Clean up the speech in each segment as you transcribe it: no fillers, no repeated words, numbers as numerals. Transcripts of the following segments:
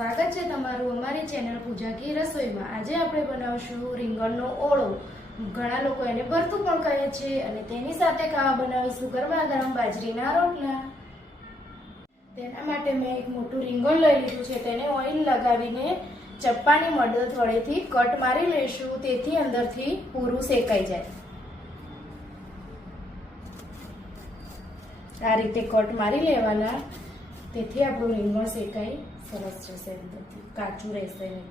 સ્વાગત છે તમારું અમારી ચેનલ પૂજા કી રસોઈમાં। આજે આપણે બનાવશું રીંગણનો ઓળો। ઘણા લોકો એને ભરતું પણ કહે છે અને તેની સાથે ખાવા બનાવીશું ગરમા ગરમ બાજરીના રોટલા। તેના માટે મેં એક મોટું રીંગણ લઈ લીધું છે। તેને ઓઇલ લગાવીને ચપ્પાની મદદ વડેથી કટ મારી લઈશું, તેથી અંદરથી પૂરું શેકાઈ જાય। આ રીતે કટ મારી લેવાના, તેથી આપણું રીંગણ શેકાઈ સરસ રહેશે, અંદરથી કાચું રહેશે નહીં।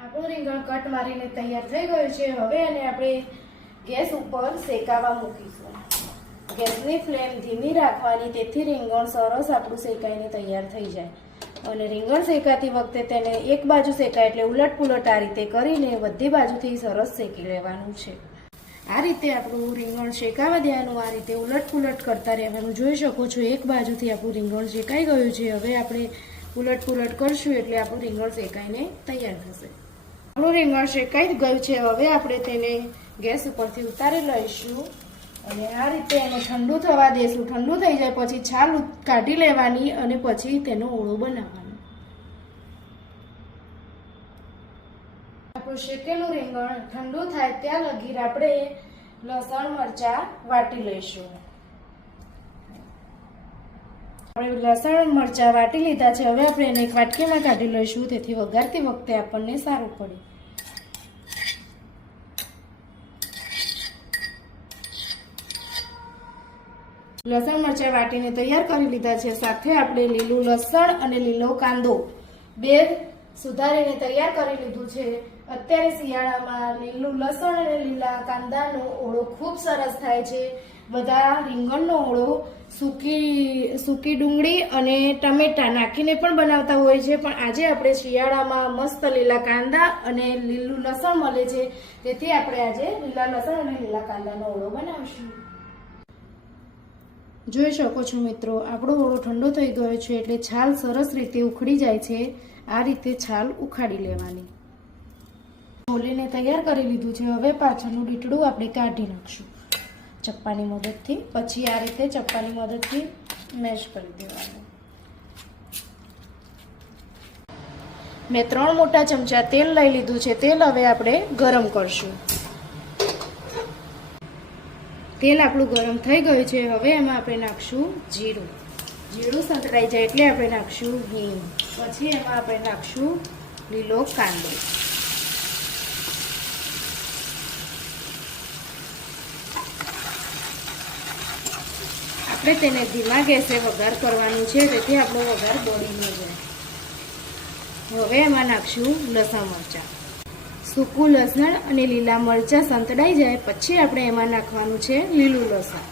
આપણું રીંગણ કટ મારીને તૈયાર થઈ ગયું છે। હવે એને આપણે ગેસ ઉપર શેકાવા મૂકીશું। ગેસની ફ્લેમ ધીમી રાખવાની, તેથી રીંગણ સરસ આપણું શેકાઈને તૈયાર થઈ જાય। અને રીંગણ શેકાતી વખતે તેને એક બાજુ શેકાય એટલે ઉલટ પુલટ આ રીતે કરીને બધી બાજુથી સરસ શેકી લેવાનું છે। આ રીતે આપણું રીંગણ શેકાવા દેવાનું, આ રીતે ઉલટ પુલટ કરતા રહેવાનું। જોઈ શકો છો એક બાજુથી આપણું રીંગણ શેકાઈ ગયું છે। હવે આપણે ઉલટ પુલટ કરશું એટલે આપણું રીંગણ શેકાઈને તૈયાર થશે। આપણું રીંગણ શેકાઈ ગયું છે। હવે આપણે તેને ગેસ ઉપરથી ઉતારી લઈશું અને આ રીતે એને ઠંડુ થવા દેશું। ઠંડુ થઈ જાય પછી છાલ કાઢી લેવાની અને પછી તેનો ઓળો બનાવવાનો। આપણું શેકેલું રીંગણ ઠંડુ થાય ત્યાં લગી આપણે લસણ મરચાં વાટી લઈશું। આપણે લસણ મરચાં વાટી લીધા છે। હવે આપણે એને એક વાટકીમાં કાઢી લઈશું, તેથી વઘારતી વખતે આપણને સારું પડે। લસણ મરચાં વાટીને તૈયાર કરી લીધા છે। સાથે આપણે લીલું લસણ અને લીલો કાંદો બે સુધારીને તૈયાર કરી લીધું છે। અત્યારે શિયાળામાં લીલું લસણ અને લીલા કાંદાનો ઓળો ખૂબ સરસ થાય છે। બધા રીંગણનો ઓળો સૂકી ડુંગળી અને ટમેટા નાખીને પણ બનાવતા હોય છે, પણ આજે આપણે શિયાળામાં મસ્ત લીલા કાંદા અને લીલું લસણ મળે છે, તેથી આપણે આજે લીલા લસણ અને લીલા કાંદાનો ઓળો બનાવીશું। જોઈ શકો છો મિત્રો, આપણો ઓળો ઠંડો થઈ ગયો છે એટલે છાલ સરસ રીતે ઉખડી જાય છે। આ રીતે છાલ ઉખાડી લેવાની। છોલીને તૈયાર કરી લીધું છે। હવે પાછળનું ડીટડું આપણે કાઢી નાખશું ચપ્પાની મદદથી। પછી આ રીતે ચપ્પાની મદદથી મેશ કરી દેવાનું। મેં 3 મોટા ચમચા તેલ લઈ લીધું છે। તેલ હવે આપણે ગરમ કરશું। તેલ આપણું ગરમ થઈ ગયું છે। હવે એમાં આપણે નાખશું જીરું। જીરું સંતળાઈ જાય એટલે આપણે નાખશું હિંગ। પછી એમાં આપણે નાખશું લીલો કાંદો। આપણે તેને ધીમા ગેસે વઘાર કરવાનું છે, તેથી આપણો વઘાર બળી ન જાય। હવે એમાં નાખશું લસણ મરચાં। સૂકું લસણ અને લીલા મરચાં સંતળાઈ જાય પછી આપણે એમાં નાખવાનું છે લીલું લસણ।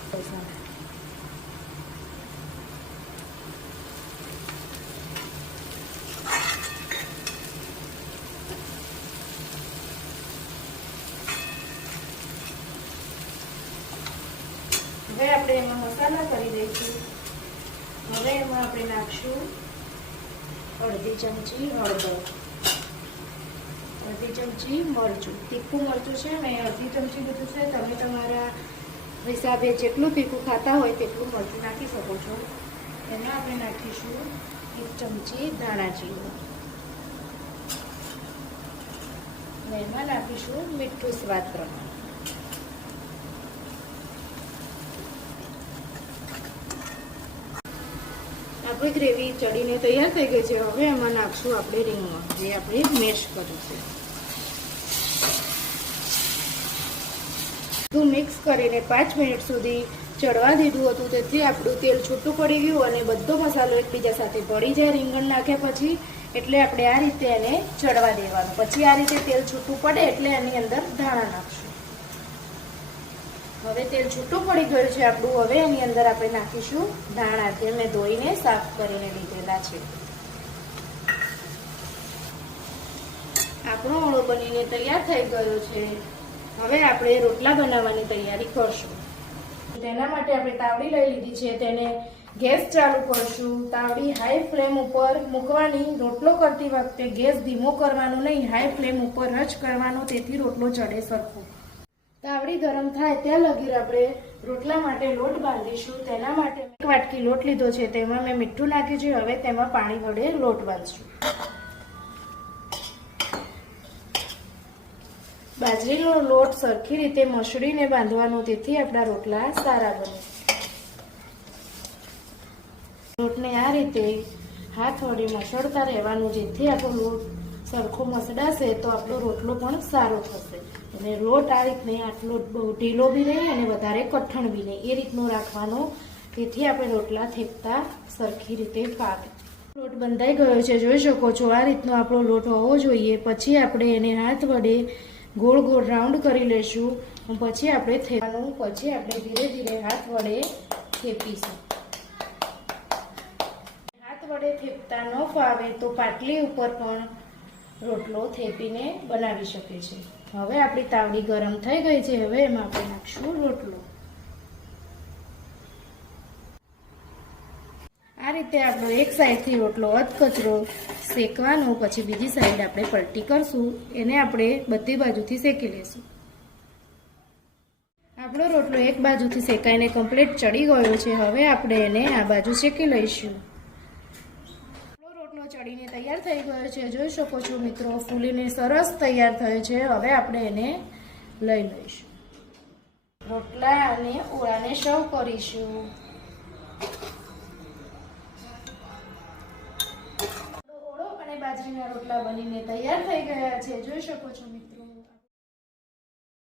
હવે આપણે એમાં મસાલા કરી દઈશું। હવે એમાં આપણે નાખશું અડધી ચમચી હળદર, અડધી ચમચી મરચું। તીખું મરચું છે મેં અડધી ચમચી લીધું છે, તમે તમારા હિસાબે જેટલું તીખું ખાતા હોય તેટલું મરચું નાખી શકો છો। એમાં આપણે નાખીશું 1 ચમચી ધાણા જીરું અને એમાં નાખીશું મીઠું સ્વાદ પ્રમાણે। આપણી ગ્રેવી ચડીને તૈયાર થઈ ગઈ છે। હવે એમાં નાખશું આપણે રીંગણ, જે આપણે મેશ કર્યું છે। બધું મિક્સ કરીને 5 મિનિટ સુધી ચડવા દીધું હતું, તેથી આપણું તેલ છૂટું પડી ગયું અને બધો મસાલો એકબીજા સાથે ભળી જાય રીંગણ નાખ્યા પછી। એટલે આપણે આ રીતે એને ચડવા દેવાનું। પછી આ રીતે તેલ છૂટું પડે એટલે એની અંદર ધાણા નાખશું। હવે તેલ છૂટું પડી ગયું છે આપણું। હવે એની અંદર આપણે નાખીશું ધાણા, જે મેં ધોઈને સાફ કરીને લીધેલા છે। આપણો ઓળો બનીને તૈયાર થઈ ગયો છે। હવે આપણે રોટલા બનાવવાની તૈયારી કરશું। તેના માટે આપણે તાવડી લઈ લીધી છે। તેને ગેસ ચાલુ કરશું। તાવડી હાઈ ફ્લેમ ઉપર મૂકવાની। રોટલો કરતી વખતે ગેસ ધીમો કરવાનો નહીં, હાઈ ફ્લેમ ઉપર જ કરવાનો, તેથી રોટલો ચડે સરખો। તાવડી ગરમ થાય ત્યાં લગી આપણે રોટલા માટે લોટ બાંધીશું. તેના માટે 1 વાટકી લોટ લીધો છે, તેમાં મેં મીઠું નાખ્યું છે. હવે તેમાં પાણી વડે લોટ બાંધીશું. બાજરીનો લોટ સરખી રીતે મસળીને બાંધવાનો, તેથી આપણા રોટલા સારા બને. લોટને આ રીતે હાથ વડે મસળતા રહેવાનું, જેથી આપણો લોટ સરખો મસળાશે તો આપણો રોટલો પણ સારો થશે. અને લોટ આ રીતને આટલો બહુ ઢીલો બી નહીં અને વધારે કઠણ બી નહીં, એ રીતનો રાખવાનો, તેથી આપણે રોટલા થેપતા સરખી રીતે ફાવે. લોટ બંધાઈ ગયો છે, જોઈ શકો છો. આ રીતનો આપણો લોટ હોવો જોઈએ. પછી આપણે એને હાથ વડે ગોળ ગોળ રાઉન્ડ કરી લઈશું. પછી આપણે થેપવાનું, પછી આપણે ધીરે ધીરે હાથ વડે થેપીશું. હાથ વડે થેપતા ન ફાવે તો પાટલી ઉપર પણ રોટલો થેપીને બનાવી શકે છે. હવે આપણી તાવડી ગરમ થઈ ગઈ છે. હવે એમાં આપણે નાખશું રોટલો. આ રીતે આપણો એક સાઈડથી રોટલો અધકચરો શેકવાનો, પછી બીજી સાઈડ આપણે પલટી કરશું. એને આપણે બધી બાજુથી શેકી લેશું. આપણો રોટલો એક બાજુથી શેકાઈને કમ્પ્લીટ ચડી ગયો છે. હવે આપણે એને આ બાજુ શેકી લઈશું. રોટલો ચડીને તૈયાર થઈ ગયો છે, જોઈ શકો છો મિત્રો. ફૂલીને સરસ તૈયાર થયો છે. હવે આપણે એને લઈ લઈશું. રોટલા અને ઓળાને સર્વ કરીશું. બાજરીના રોટલા બનીને તૈયાર થઈ ગયા છે, જોઈ શકો છો મિત્રો.